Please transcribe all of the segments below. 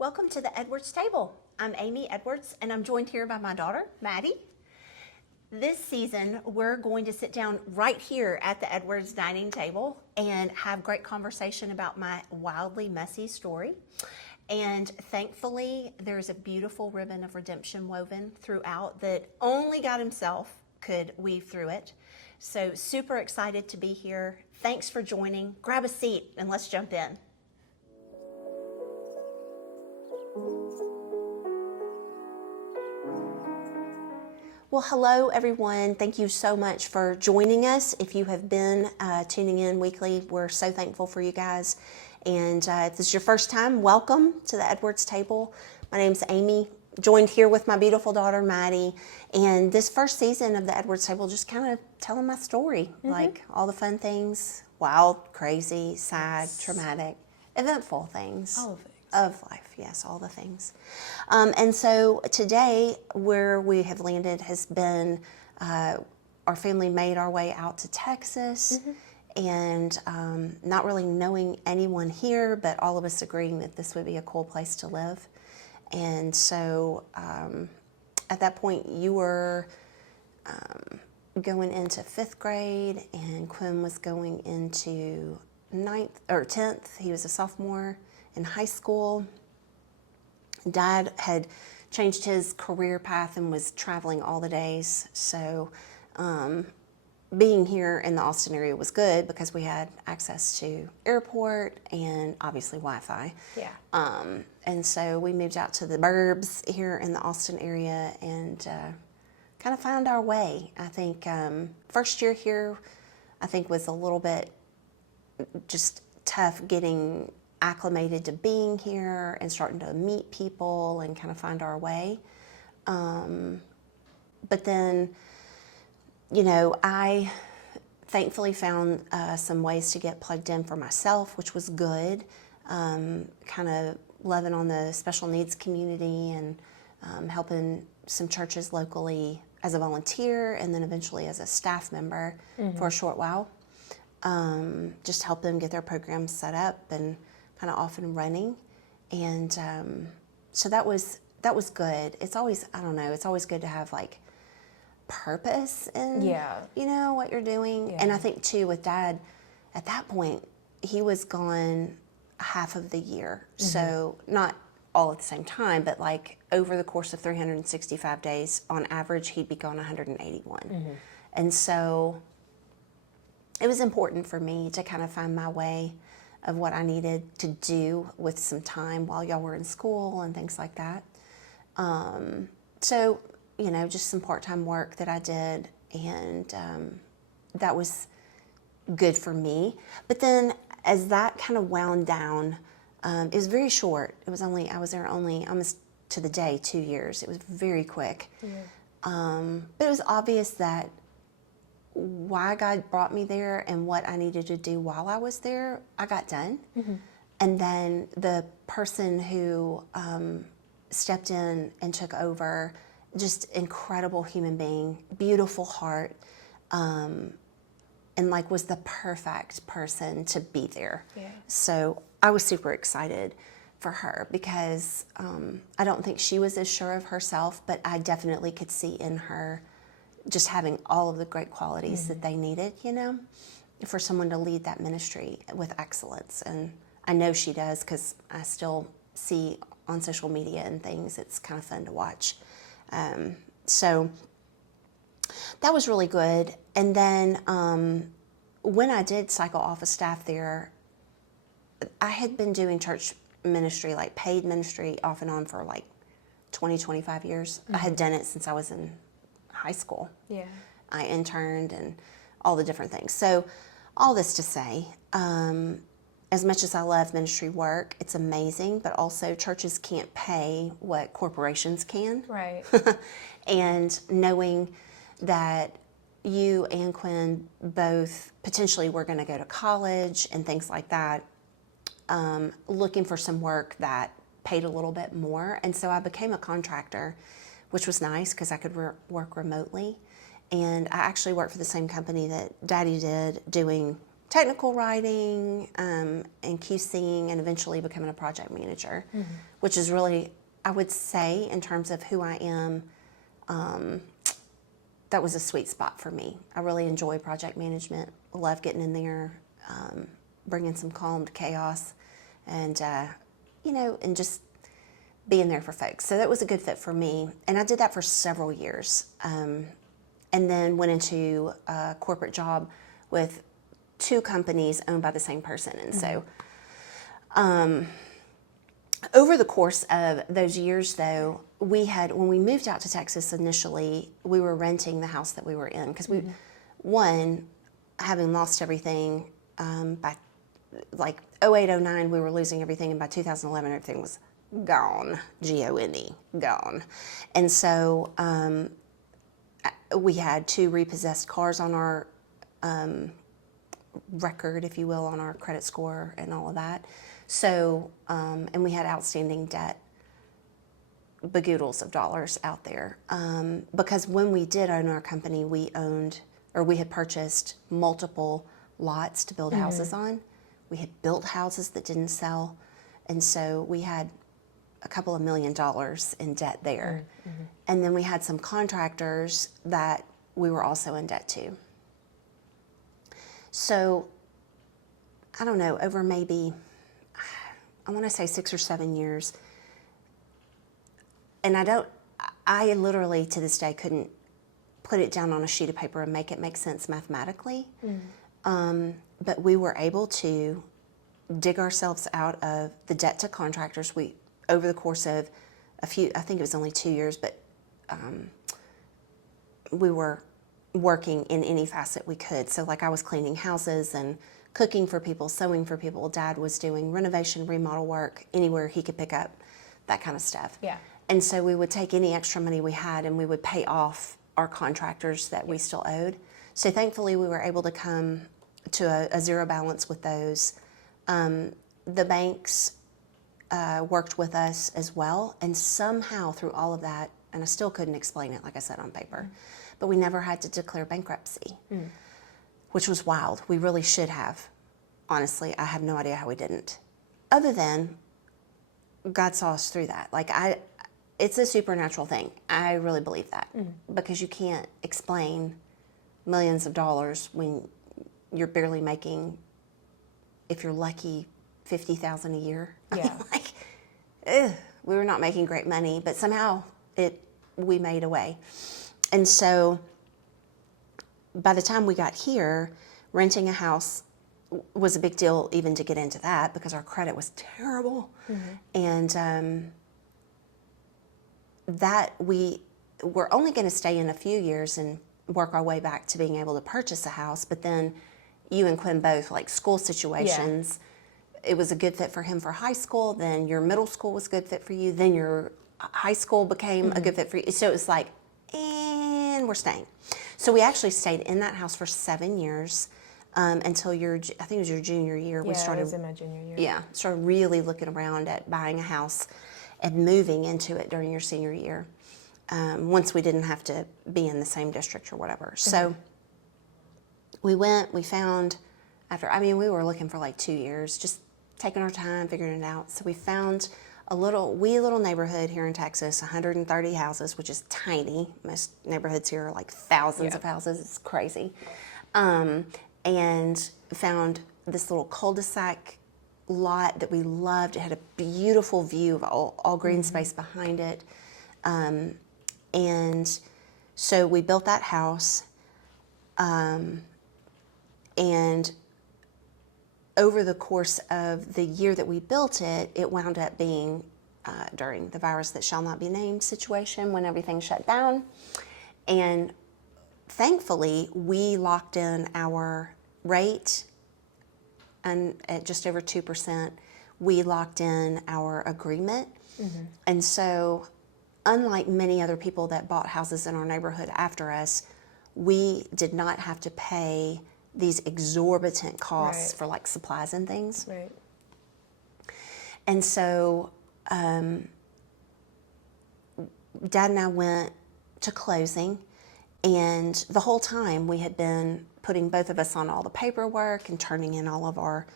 Welcome to the Edwards Table. I'm Amy Edwards, and I'm joined here by my daughter, Maddie. This season, we're going to sit down right here at the Edwards dining table and have great conversation about my wildly messy story. And thankfully, there's a beautiful ribbon of redemption woven throughout that only God Himself could weave through it. So super excited to be here. Thanks for joining. Grab a seat and let's jump in. Well, hello everyone. Thank you so much for joining us. If you have been tuning in weekly, we're so thankful for you guys. And if this is your first time, welcome to the Edwards Table. My name's Amy, joined here with my beautiful daughter, Maddie. And this first season of the Edwards Table, just kind of telling my story, like all the fun things, wild, crazy, sad, traumatic, eventful things. All of it. Of life, yes, all the things. And so today, where we have landed has been our family made our way out to Texas, and not really knowing anyone here, but all of us agreeing that this would be a cool place to live. And so at that point, you were going into 5th grade, and Quinn was going into 9th or 10th. He was a sophomore in high school. Dad had changed his career path and was traveling all the days. So being here in the Austin area was good because we had access to airport and obviously Wi-Fi. Yeah. And so we moved out to the burbs here in the Austin area and kind of found our way. I think first year here, I think was a little bit just tough getting acclimated to being here and starting to meet people and kind of find our way. But then, you know, I thankfully found some ways to get plugged in for myself, which was good. Kind of loving on the special needs community and helping some churches locally as a volunteer and then eventually as a staff member for a short while. Just help them get their programs set up and kind of off and running, and so that was good. It's always, I don't know, it's always good to have like purpose in you know what you're doing. And I think too with Dad at that point, he was gone half of the year, so not all at the same time, but like over the course of 365 days on average he'd be gone 181. And so it was important for me to kind of find my way of what I needed to do with some time while y'all were in school and things like that. So, you know, just some part-time work that I did, and that was good for me. But then as that kind of wound down, it was very short. It was only, I was there only almost to the day 2 years. It was very quick. But it was obvious that why God brought me there and what I needed to do while I was there, I got done. And then the person who stepped in and took over, just incredible human being, beautiful heart, and like was the perfect person to be there. So I was super excited for her because I don't think she was as sure of herself, but I definitely could see in her just having all of the great qualities that they needed, you know, for someone to lead that ministry with excellence. And I know she does because I still see on social media and things, it's kind of fun to watch. So that was really good. And then when I did cycle off of staff there, I had been doing church ministry, like paid ministry off and on for like 20, 25 years. I had done it since I was in high school. I interned and all the different things. So all this to say, as much as I love ministry work, it's amazing, but also churches can't pay what corporations can. Right. And knowing that you and Quinn both potentially were going to go to college and things like that, looking for some work that paid a little bit more. And so I became a contractor, which was nice because I could work remotely. And I actually worked for the same company that Daddy did, doing technical writing and QCing, and eventually becoming a project manager, which is really, I would say, in terms of who I am, that was a sweet spot for me. I really enjoy project management. I love getting in there, bringing some calm to chaos, and and just being there for folks. So that was a good fit for me, and I did that for several years, and then went into a corporate job with 2 companies owned by the same person. And so over the course of those years, though, when we moved out to Texas initially, we were renting the house that we were in because having lost everything by like 08, 09, we were losing everything, and by 2011, everything was gone, G-O-N-E, gone. And so we had 2 repossessed cars on our record, if you will, on our credit score and all of that. So, and we had outstanding debt, bagoodles of dollars out there. Because when we did own our company, we had purchased multiple lots to build houses on. We had built houses that didn't sell. And so we had a couple of $1 million in debt there. And then we had some contractors that we were also in debt to. So, I don't know, over maybe, I want to say 6 or 7 years, and I literally to this day couldn't put it down on a sheet of paper and make it make sense mathematically. But we were able to dig ourselves out of the debt to contractors. Over the course of I think it was only 2 years, but we were working in any facet we could. So like I was cleaning houses and cooking for people, sewing for people. Dad was doing renovation, remodel work, anywhere he could pick up, that kind of stuff. Yeah. And so we would take any extra money we had and we would pay off our contractors that we still owed. So thankfully we were able to come to a zero balance with those. The banks worked with us as well, and somehow through all of that, and I still couldn't explain it, like I said, on paper, but we never had to declare bankruptcy, which was wild. We really should have. Honestly, I have no idea how we didn't. Other than God saw us through that. It's a supernatural thing. I really believe that, because you can't explain millions of dollars when you're barely making, if you're lucky, $50,000 a year. Yeah. We were not making great money, but somehow we made a way. And so by the time we got here, renting a house was a big deal even to get into that, because our credit was terrible. And that we were only going to stay in a few years and work our way back to being able to purchase a house. But then you and Quinn both, like school situations, it was a good fit for him for high school. Then your middle school was a good fit for you. Then your high school became a good fit for you. So it was like, and we're staying. So we actually stayed in that house for 7 years until I think it was your junior year. Yeah, it was in my junior year. Yeah, started really looking around at buying a house and moving into it during your senior year. Once we didn't have to be in the same district or whatever. So we found, we were looking for like 2 years, just taking our time, figuring it out. So we found a wee little neighborhood here in Texas, 130 houses, which is tiny. Most neighborhoods here are like thousands of houses. It's crazy. And found this little cul-de-sac lot that we loved. It had a beautiful view of all green space behind it. And so we built that house. And over the course of the year that we built it, it wound up being during the virus that shall not be named situation, when everything shut down. And thankfully, we locked in our rate, and at just over 2%, we locked in our agreement. And so, unlike many other people that bought houses in our neighborhood after us, we did not have to pay these exorbitant costs for like supplies and things. Right. And so Dad and I went to closing, And the whole time we had been putting both of us on all the paperwork and turning in all of our,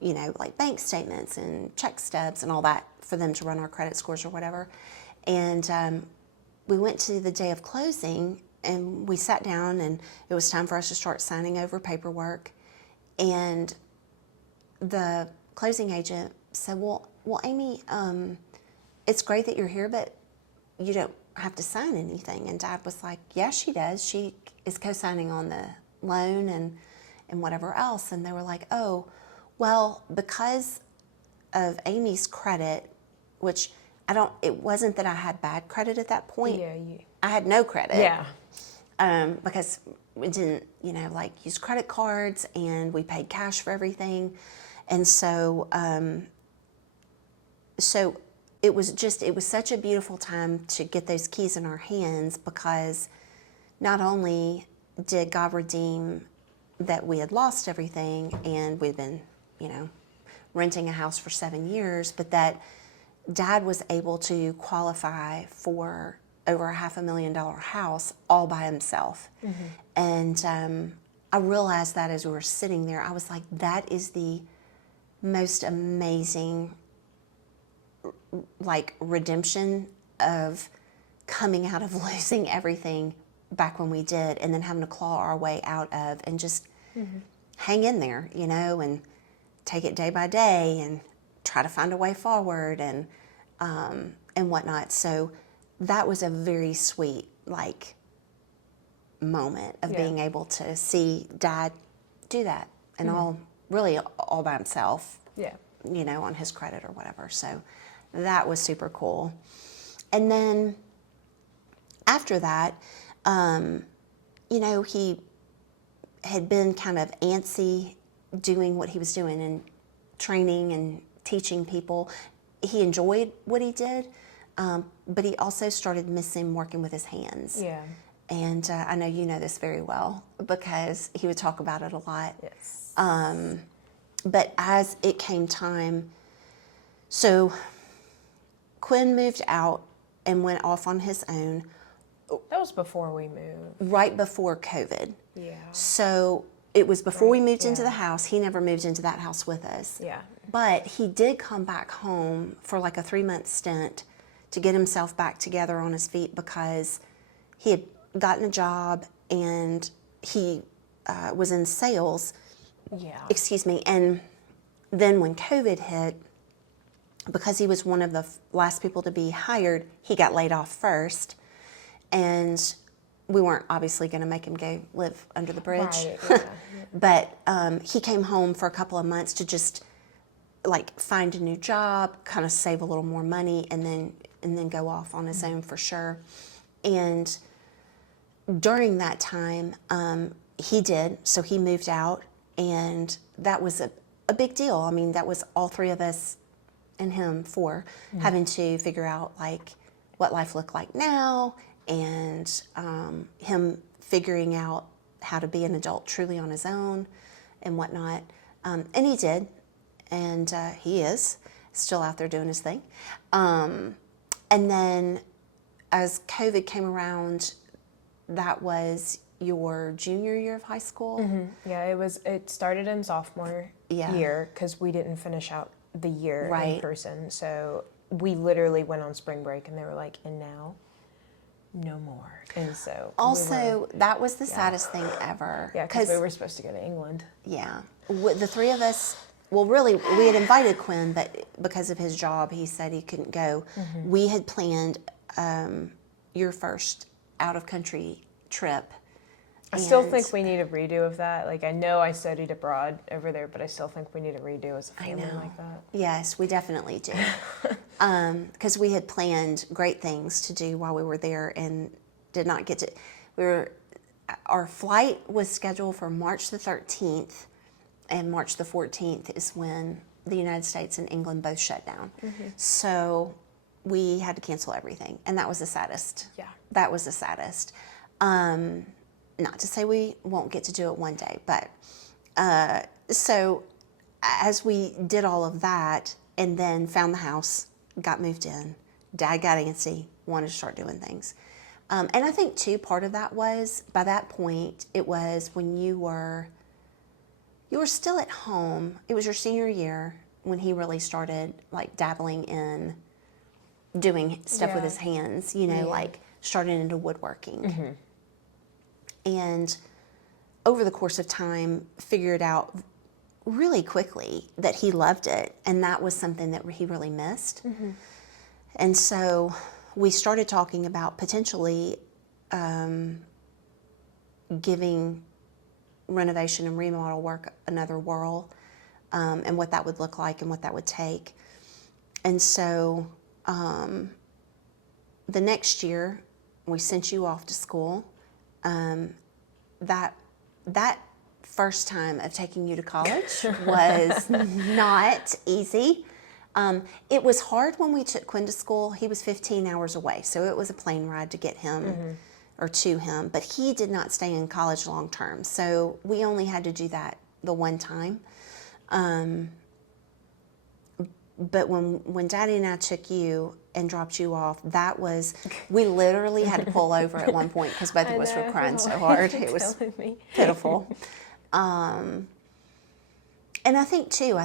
like bank statements and check stubs and all that for them to run our credit scores or whatever. And we went to the day of closing and we sat down and it was time for us to start signing over paperwork. And the closing agent said, well, Amy, it's great that you're here, but you don't have to sign anything. And Dad was like, yeah, she does. She is co-signing on the loan and whatever else. And they were like, oh, well, because of Amy's credit, which it wasn't that I had bad credit at that point. Yeah, I had no credit. Yeah. Because we didn't, use credit cards and we paid cash for everything. And so, it was such a beautiful time to get those keys in our hands, because not only did God redeem that we had lost everything and we'd been, renting a house for 7 years, but that Dad was able to qualify for over a $500,000 house all by himself. Mm-hmm. And I realized that as we were sitting there, I was like, that is the most amazing redemption of coming out of losing everything back when we did, and then having to claw our way out of, and just hang in there, and take it day by day and try to find a way forward and whatnot. So that was a very sweet moment of being able to see Dad do that, and all by himself. Yeah. On his credit or whatever. So that was super cool. And then after that, he had been kind of antsy doing what he was doing and training and teaching people. He enjoyed what he did, but he also started missing working with his hands. Yeah. And I know you know this very well because he would talk about it a lot. Yes. But as it came time, so Quinn moved out and went off on his own. That was before we moved. Right before COVID. Yeah. So it was before we moved into the house. He never moved into that house with us. Yeah. But he did come back home for a 3-month stint to get himself back together on his feet, because he had gotten a job and he was in sales. Yeah. Excuse me. And then when COVID hit, because he was one of the last people to be hired, he got laid off first. And we weren't obviously going to make him go live under the bridge. Right, yeah. But he came home for a couple of months to just find a new job, kind of save a little more money, and then go off on his own for sure. And during that time, he did. So he moved out, and that was a big deal. I mean, that was all three of us and him having to figure out what life looked like now, and him figuring out how to be an adult truly on his own and whatnot. And he did, and he is still out there doing his thing. And then as COVID came around, that was your junior year of high school? Mm-hmm. Yeah, it started in sophomore year, because we didn't finish out the year in person. So we literally went on spring break and they were like, and now no more. And so also that was the saddest thing ever. Yeah, because we were supposed to go to England. Yeah. The three of us, well, really, we had invited Quinn, but because of his job, he said he couldn't go. Mm-hmm. We had planned your first out-of-country trip. I still think we need a redo of that. I know I studied abroad over there, but I still think we need a redo as a family like that. Yes, we definitely do. Because we had planned great things to do while we were there and did not get to. Our flight was scheduled for March the 13th, and March the 14th is when the United States and England both shut down. Mm-hmm. So we had to cancel everything, and that was the saddest. Yeah. That was the saddest. Not to say we won't get to do it one day, but so as we did all of that and then found the house, got moved in, Dad got antsy, wanted to start doing things. And I think too, part of that was, by that point, it was when you were still at home. It was your senior year when he really started like dabbling in doing stuff with his hands, like starting into woodworking. And over the course of time, figured out really quickly that he loved it, and that was something that he really missed. And so we started talking about potentially giving renovation and remodel work another whirl, and what that would look like and what that would take. And so the next year, we sent you off to school. That first time of taking you to college was not easy. It was hard when we took Quinn to school. He was 15 hours away, so it was a plane ride to get him or to him, but he did not stay in college long term, so we only had to do that the one time. But when Daddy and I took you and dropped you off, we literally had to pull over at one point because both of us were crying so hard. It was pitiful. And I think too,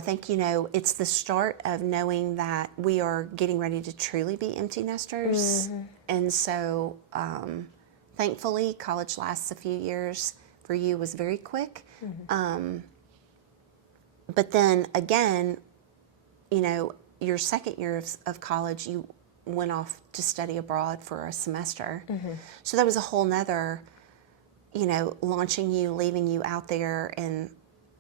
it's the start of knowing that we are getting ready to truly be empty nesters. And so thankfully, college lasts a few years. For you, was very quick. But then again, your second year of college, you went off to study abroad for a semester. So that was a whole nother, launching you, leaving you out there and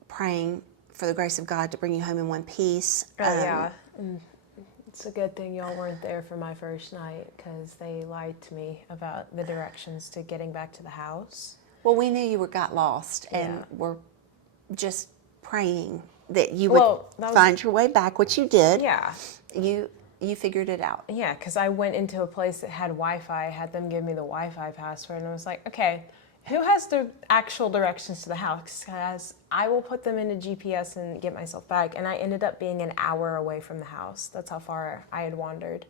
praying for the grace of God to bring you home in one piece. Yeah. It's a good thing y'all weren't there for my first night, because they lied to me about the directions to getting back to the house. Well, we knew you got lost, and were just praying that you would find your way back, which you did. Yeah. You figured it out. Yeah, because I went into a place that had Wi-Fi, had them give me the Wi-Fi password, and I was like, okay, who has the actual directions to the house? Because I will put them into GPS and get myself back. And I ended up being an hour away from the house. That's how far I had wandered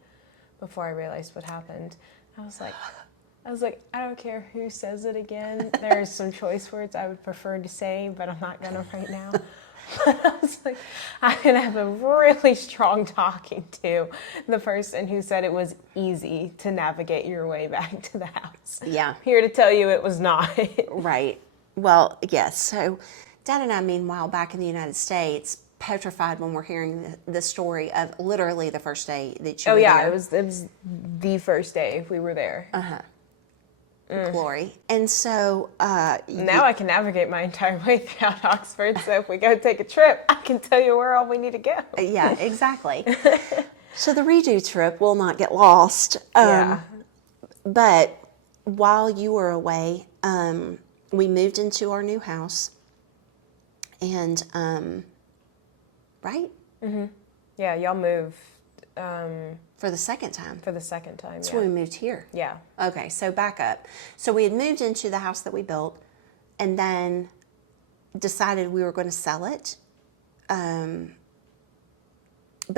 before I realized what happened. I was like, I don't care who says it again. There's some choice words I would prefer to say, but I'm not gonna right now. But I was like, I'm gonna have a really strong talking to the person who said it was easy to navigate your way back to the house. Yeah. Here to tell you it was not. Right. Well, yes. So Dad and I, meanwhile, back in the United States, petrified when we're hearing the story of literally the first day that you were there. It was the first day we were there. Glory. And so now I can navigate my entire way throughout Oxford, so if we go take a trip, I can tell you where all we need to go. Yeah, exactly. So the redo trip will not get lost. But while you were away, we moved into our new house, and right? Yeah, y'all moved for the second time. That's when we moved here. Yeah. Okay, so back up. So we had moved into the house that we built, and then decided we were going to sell it, but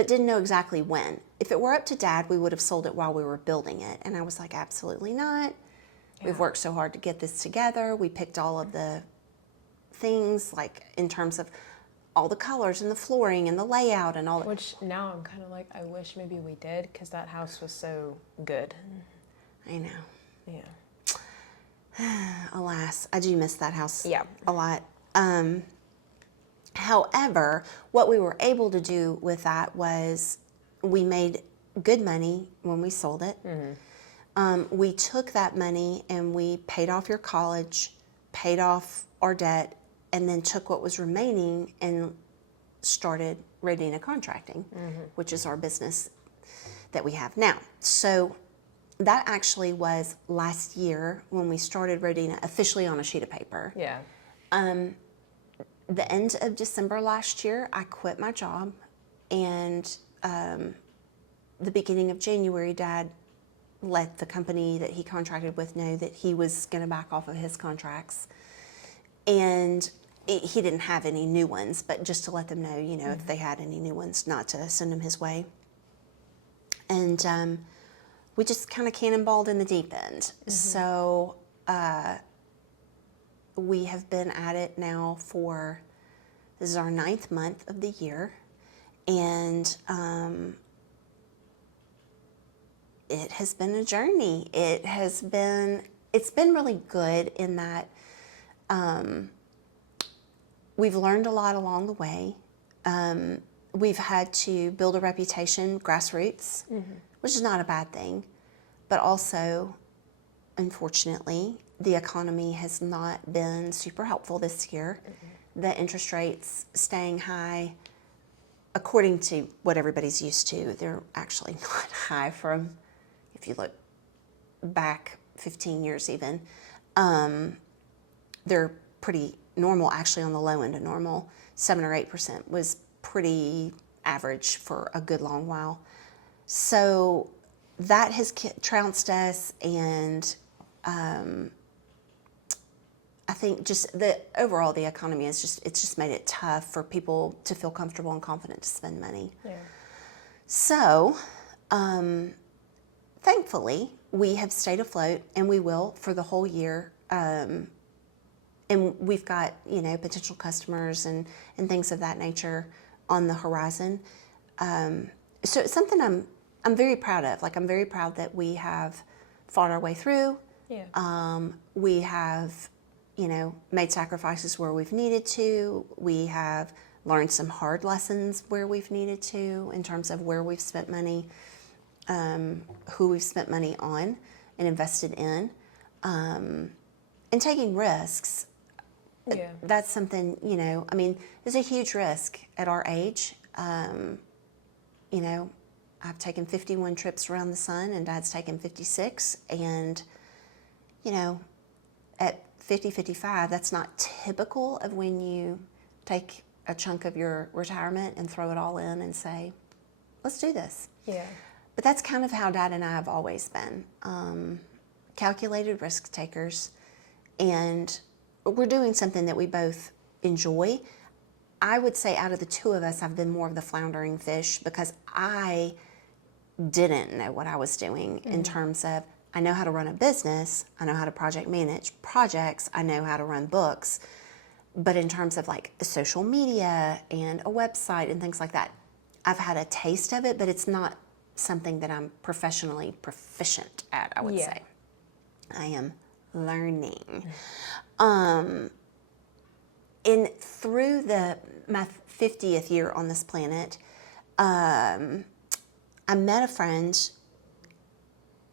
didn't know exactly when. If it were up to Dad, we would have sold it while we were building it. And I was like, absolutely not. Yeah. We've worked so hard to get this together. We picked all of the things, like in terms of all the colors and the flooring and the layout and all that. Which now I'm kind of like, I wish maybe we did, because that house was so good. I know. Yeah. Alas, I do miss that house a lot. However, what we were able to do with that was we made good money when we sold it. We took that money and we paid off your college, paid off our debt, and then took what was remaining and started Rodyna Contracting, which is our business that we have now. So that actually was last year when we started Rodyna officially on a sheet of paper. Yeah. The end of December last year, I quit my job, and the beginning of January, Dad let the company that he contracted with know that he was going to back off of his contracts. And he didn't have any new ones, but just to let them know, if they had any new ones, not to send them his way. And we just kind of cannonballed in the deep end. So we have been at it now this is our 9th month of the year, and it has been a journey. It's been really good in that we've learned a lot along the way. We've had to build a reputation grassroots, which is not a bad thing, but also, unfortunately, the economy has not been super helpful this year. The interest rates staying high, according to what everybody's used to, they're actually not high from, if you look back 15 years even, they're pretty normal, actually on the low end of normal. 7 or 8% was pretty average for a good long while. So that has trounced us, and I think just the economy it's just made it tough for people to feel comfortable and confident to spend money. Yeah. So, thankfully, we have stayed afloat, and we will for the whole year. And we've got, potential customers and things of that nature on the horizon. So it's something I'm very proud of. Like, I'm very proud that we have fought our way through. Yeah. We have, made sacrifices where we've needed to. We have learned some hard lessons where we've needed to, in terms of where we've spent money, who we've spent money on and invested in, and taking risks. Yeah. That's something, it's a huge risk at our age. I've taken 51 trips around the sun, and Dad's taken 56. And, at 50, 55, that's not typical of when you take a chunk of your retirement and throw it all in and say, let's do this. Yeah. But that's kind of how Dad and I have always been. Calculated risk takers. And we're doing something that we both enjoy. I would say out of the two of us, I've been more of the floundering fish, because I didn't know what I was doing in terms of, I know how to run a business, I know how to project manage projects, I know how to run books, but in terms of like social media and a website and things like that, I've had a taste of it, but it's not something that I'm professionally proficient at, I would say. I am learning. Through my 50th year on this planet, I met a friend,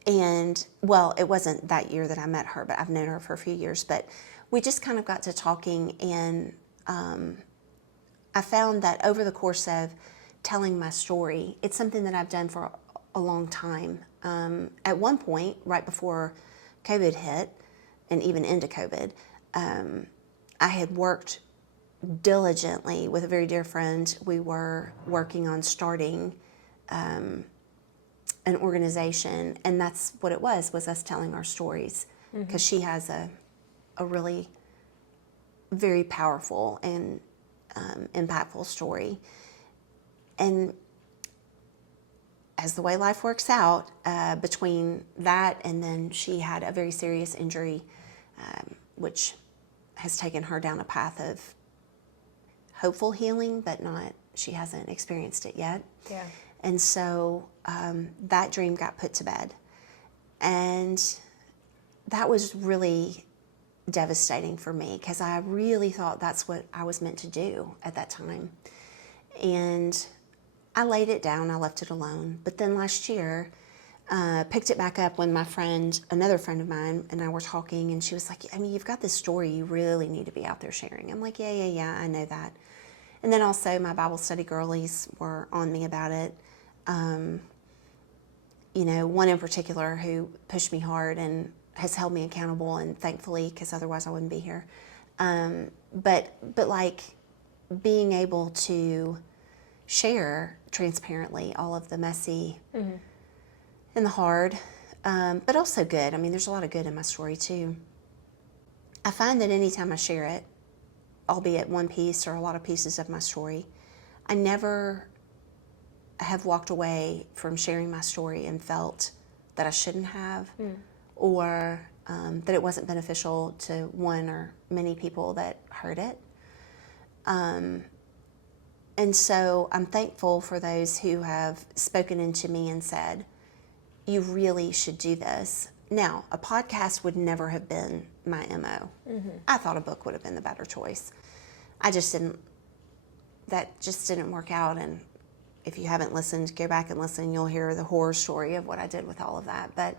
and, well, it wasn't that year that I met her, but I've known her for a few years, but we just kind of got to talking, and I found that over the course of telling my story, it's something that I've done for a long time. At one point, right before COVID hit, and even into COVID, I had worked diligently with a very dear friend. We were working on starting an organization, and that's what it was us telling our stories, because she has a really very powerful and impactful story. And as the way life works out, between that and then she had a very serious injury, which has taken her down a path of hopeful healing, but she hasn't experienced it yet. Yeah. And so that dream got put to bed. And that was really devastating for me, because I really thought that's what I was meant to do at that time. And I laid it down, I left it alone. But then last year, picked it back up when another friend of mine and I were talking, and she was like, you've got this story you really need to be out there sharing. I'm like, yeah, I know that. And then also my Bible study girlies were on me about it. One in particular who pushed me hard and has held me accountable, and thankfully, because otherwise I wouldn't be here. But like being able to share transparently all of the messy and the hard, but also good. There's a lot of good in my story too. I find that anytime I share it, albeit one piece or a lot of pieces of my story, I never have walked away from sharing my story and felt that I shouldn't have, or that it wasn't beneficial to one or many people that heard it. And so I'm thankful for those who have spoken into me and said, you really should do this. Now, a podcast would never have been my MO. I thought a book would have been the better choice. That just didn't work out. And if you haven't listened, go back and listen. You'll hear the horror story of what I did with all of that. But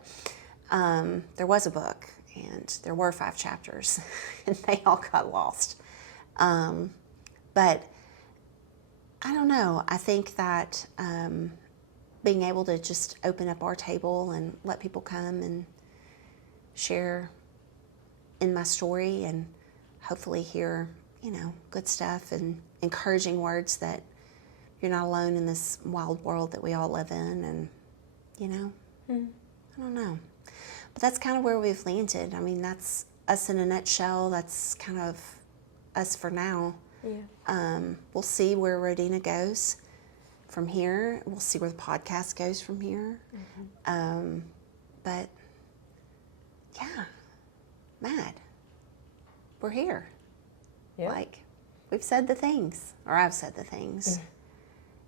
there was a book, and there were 5 chapters, and they all got lost. But I don't know. I think that being able to just open up our table and let people come and share in my story and hopefully hear, good stuff and encouraging words that you're not alone in this wild world that we all live in. And, I don't know. But that's kind of where we've landed. I mean, that's us in a nutshell. That's kind of us for now. Yeah. We'll see where Rodyna goes from here. We'll see where the podcast goes from here. But yeah, mad. We're here. Yep. Like, we've said the things, or I've said the things.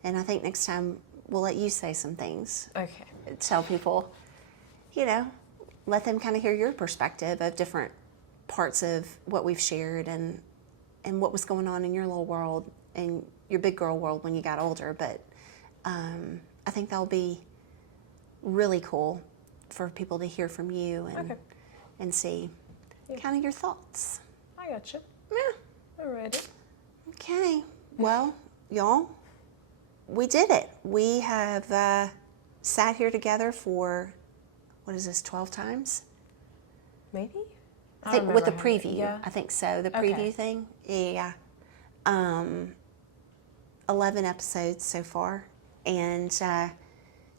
And I think next time we'll let you say some things. Okay. Tell people, let them kind of hear your perspective of different parts of what we've shared and what was going on in your little world and your big girl world when you got older. But I think that'll be really cool for people to hear from you and see kind of your thoughts. I got you. Yeah. All right. Okay. Well, y'all, we did it. We have sat here together for, what is this, 12 times? Maybe? I think with the preview. Yeah. I think so. The preview thing. Yeah. 11 episodes so far. And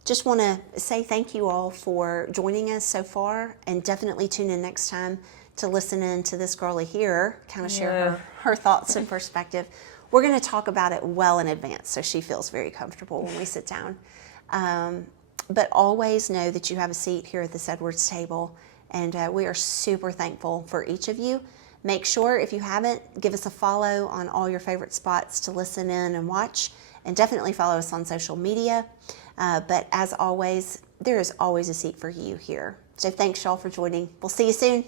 just want to say thank you all for joining us so far, and definitely tune in next time to listen in to this girlie here, kind of share her thoughts and perspective. We're going to talk about it well in advance so she feels very comfortable when we sit down. But always know that you have a seat here at this Edwards table, and we are super thankful for each of you. Make sure, if you haven't, give us a follow on all your favorite spots to listen in and watch, and definitely follow us on social media. But as always, there is always a seat for you here. So thanks, y'all, for joining. We'll see you soon.